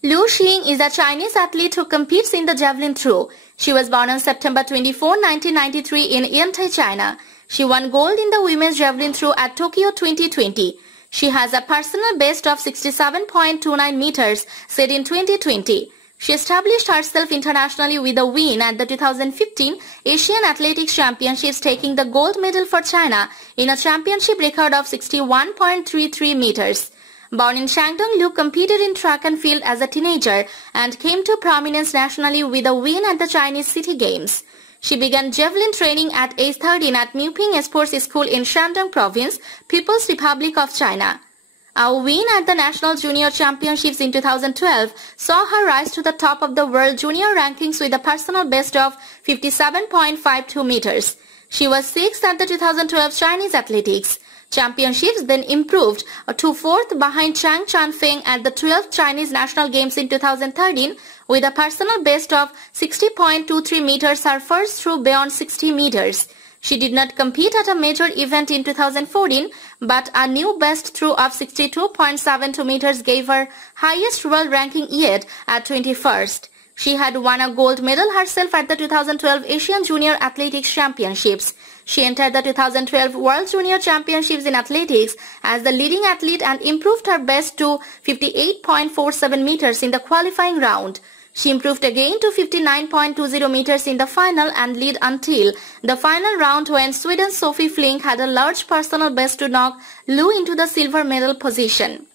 Liu Shiying is a Chinese athlete who competes in the javelin throw. She was born on September 24, 1993 in Yantai, China. She won gold in the women's javelin throw at Tokyo 2020. She has a personal best of 67.29 meters set in 2020. She established herself internationally with a win at the 2015 Asian Athletics Championships, taking the gold medal for China in a championship record of 61.33 meters. Born in Shandong, Liu competed in track and field as a teenager and came to prominence nationally with a win at the Chinese City Games. She began javelin training at age 13 at Muping Sports School in Shandong Province, People's Republic of China. A win at the National Junior Championships in 2012 saw her rise to the top of the world junior rankings with a personal best of 57.52 meters. She was 6th at the 2012 Chinese Athletics Championships, then improved to 4th behind Chang Chanfeng at the 12th Chinese National Games in 2013 with a personal best of 60.23 meters, her first throw beyond 60 meters. She did not compete at a major event in 2014, but a new best throw of 62.72 meters gave her highest world ranking yet at 21st. She had won a gold medal herself at the 2012 Asian Junior Athletics Championships. She entered the 2012 World Junior Championships in Athletics as the leading athlete and improved her best to 58.47 meters in the qualifying round. She improved again to 59.20 meters in the final and led until the final round when Sweden's Sophie Flink had a large personal best to knock Liu into the silver medal position.